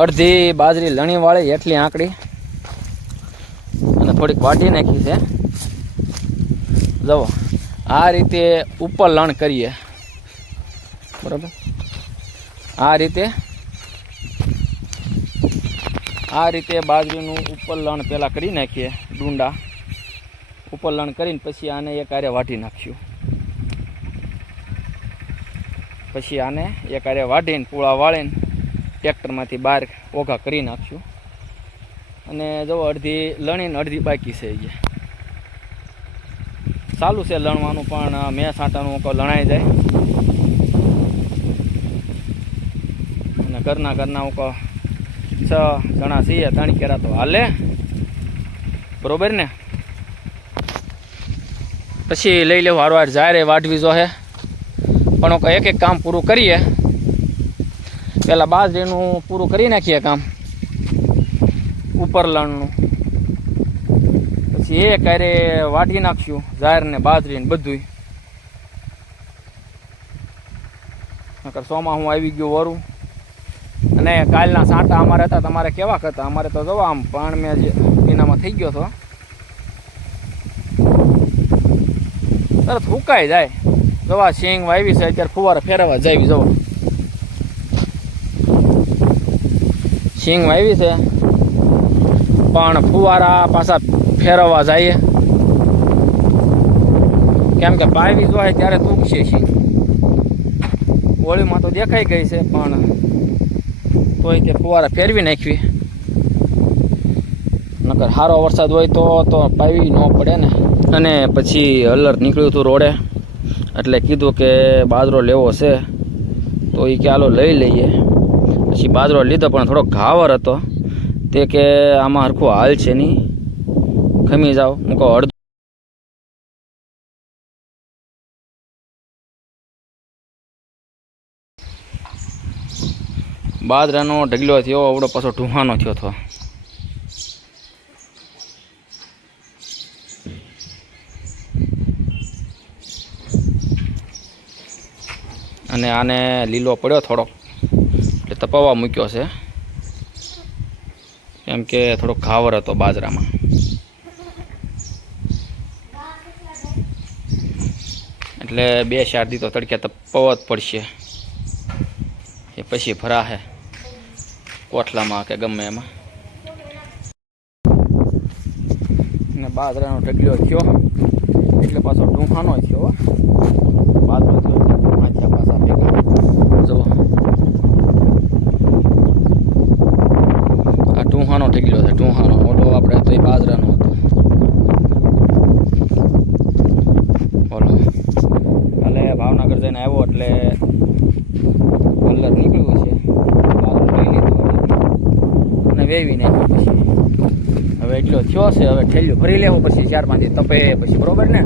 અડધી બાજરી લણી વાળી એટલી આંકડી. અને થોડીક વાટી નાખી છે. જુઓ, આ રીતે ઉપર લણ કરીએ. બરાબર? આ રીતે આ રીતે બાજરીનું ઉપર લણ પહેલાં કરી નાખીએ, ડુંડા. ઉપર લણ કરીને પછી આને એક આરે વાટી નાખ્યું પછી આને એક આરે વાઢીને પૂળા વાળીને ટ્રેક્ટરમાંથી બહાર ઓઘા કરી નાખ્યું. અને જો અડધી લણીને અડધી બાકી છે એ ચાલુ છે લણવાનું, પણ મેં સાંટાનું લણાઈ જાય. અને ઘરના ઘરના હું છ જણા છીએ, ત્રણ કેરા તો હાલે. બરોબર ને? પછી લઈ લેવું હારવાર જાય રે વાઢવી જો હે પણ એક એક કામ પૂરું કરીએ. પહેલાં બાજરીનું પૂરું કરી નાખીએ કામ. ઉપર લણનું પછી એ ક્યારે વાટી નાખ્યું જાહેર ને બાજરી ને બધુંય. નકર સોમાં હું આવી ગયો વરું. અને કાલના સાંટા અમારે હતા, તમારે કેવા હતા અમારે તો જવા આમ પણ મેં જે એનામાં થઈ ગયો હતો. તરત હુકાઈ જાય. જવા સિંગ વાવી છે, અત્યારે ફુવારા ફેરવવા જાય જવા. સિંગ વાવી છે. પણ ફુવારા પાછા ફેરવવા જઈએ કેમ કે પાવી જોવાય ત્યારે તૂકશે સિંગ હોળીમાં તો દેખાઈ ગઈ છે, પણ તોય તે ફુવારા ફેરવી નાખવી. નકર સારો વરસાદ હોય તો તો પાવી ન પડે ને. અને પછી હલર નીકળ્યું હતું રોડે. એટલે કીધું કે બાજરો લેવો છે, તો એ કે લઈ લઈએ. પછી બાજરો લીધો, પણ થોડો ઘાવર હતો. તે કે આમાં હરખું હાલ છે નહીં. ખમી જાઓ. અડધો અડધું બાજરાનો ઢગલો થયો આવડો પાછો ઢૂંહાનો થયો હતો. અને આને લીલો પડ્યો થોડોક. એટલે તપાવવા મૂક્યો છે. કેમ કે થોડો ખાવર હતો બાજરામાં. એટલે બે શારદી તો તડકે તપાવવા જ પડશે. એ પછી ફરાહે કોઠલામાં કે ગમે એમાં. ને બાજરાનો ઢગલો થયો. એટલે પાછો ઢૂંફાનો થયો. બાજરો થયા. વેવી નાખ્યો પછી. હવે એટલો થયો છે, હવે ઠેલ્યું ભરી લેવું પછી ચાર પાંચ તપે પછી, બરોબર ને?